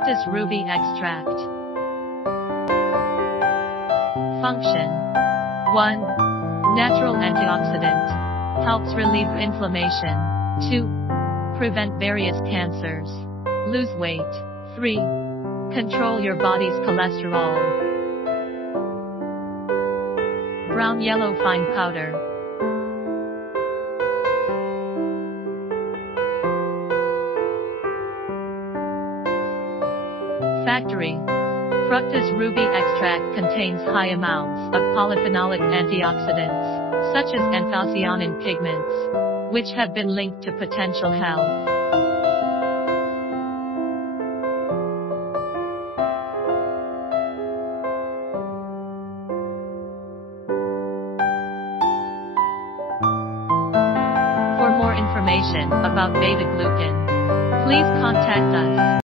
Fructus Rubi Extract. Function 1. Natural antioxidant. Helps relieve inflammation. 2. Prevent various cancers. Lose weight. 3. Control your body's cholesterol. Brown yellow fine powder. Factory. Fructus Rubi Extract contains high amounts of polyphenolic antioxidants, such as anthocyanin pigments, which have been linked to potential health. For more information about beta-glucan, please contact us.